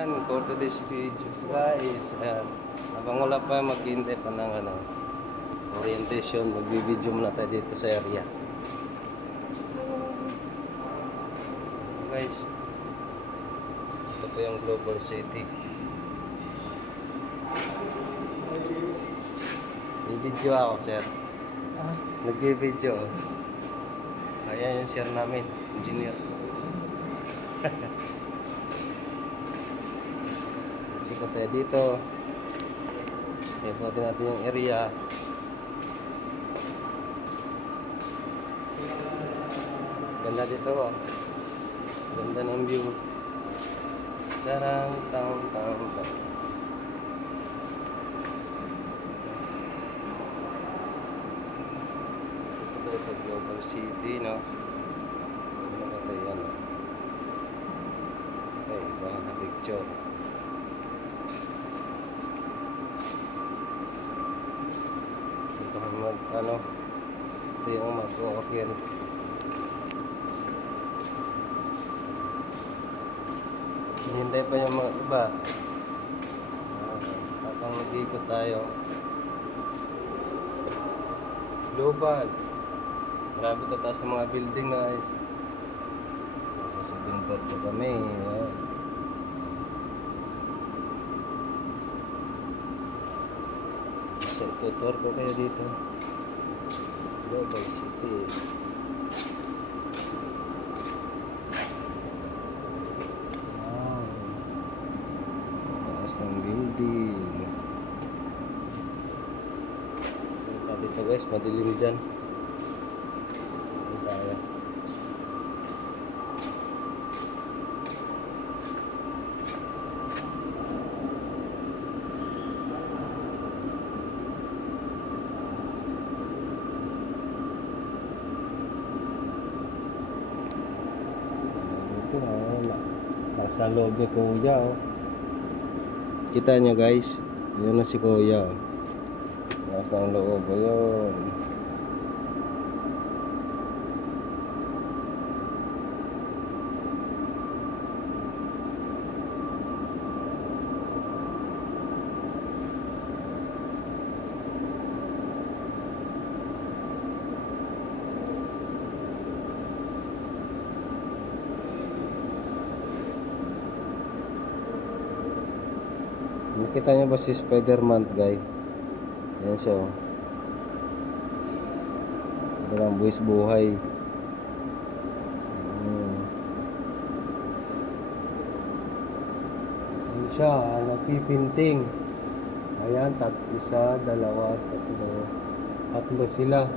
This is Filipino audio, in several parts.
For today's video guys, ayan, habang wala pa maghihintay pa ng orientation, magbibideo muna tayo dito sa area guys. Ito po yung Global City. Nag-video ako sir, nag-video. Ayan yung sir namin, engineer. Ikot tayo dito. Ikutin natin yung area. Ganda dito oh. Ganda ng view. Tarang tang tang tang. Ito sa Global City, no? Ano ba tayo yan? Okay, baka na picture. Ito yung mag-o-orient. Hinintay pa yung mga iba. Habang nag-iikot tayo. Global. Grabe tataas ng mga building guys. Nasa 7th floor po kami. So, tutor ko kayo dito. Global City. Wow. Taas ng building. So, dito guys, madilim dyan. Dito tayo. Sa loob ni Kuya oh. Kita nyo guys, yun na si Kuya oh. Nasa ng loob oh, yun. Nakita niyo ba si Spider-Man guy? Ayan siya oh. Talagang buwis buhay. Ayan siya, nagpipinting. Ayan, isa, dalawa, tatlo sila.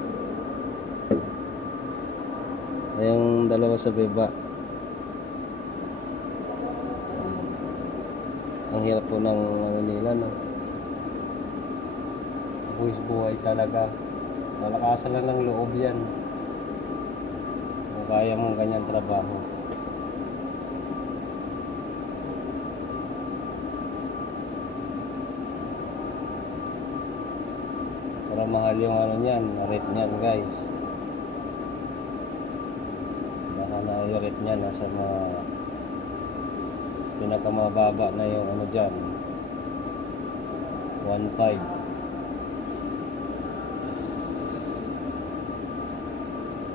Ayan, dalawa sa baba. Ang hirap po ng nila no. Buwis buhay talaga. Malakasan lang ng loob yan. Kung kaya mong ganyan trabaho. Para mahal yung niyan, rate niyan guys. Baka na rate niyan nasa mga pinakamababa na yung dyan 1.5.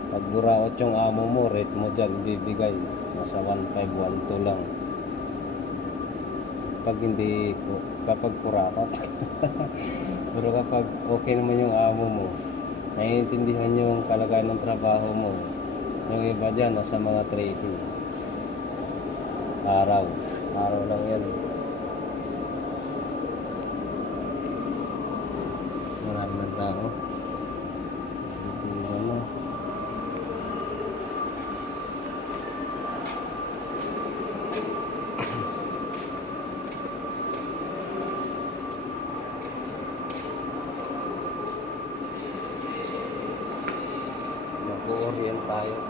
Pag buraot yung amo mo, rate mo dyan bibigay nasa 1.5, 1.2 lang. Pag hindi, kapag kurakat. Pero kapag okay naman yung amo mo, naiintindihan yung kalagayan ng trabaho mo, yung iba dyan nasa mga 30 araw lang yan. Marami ng tao dito ano. Mag-orient tayo.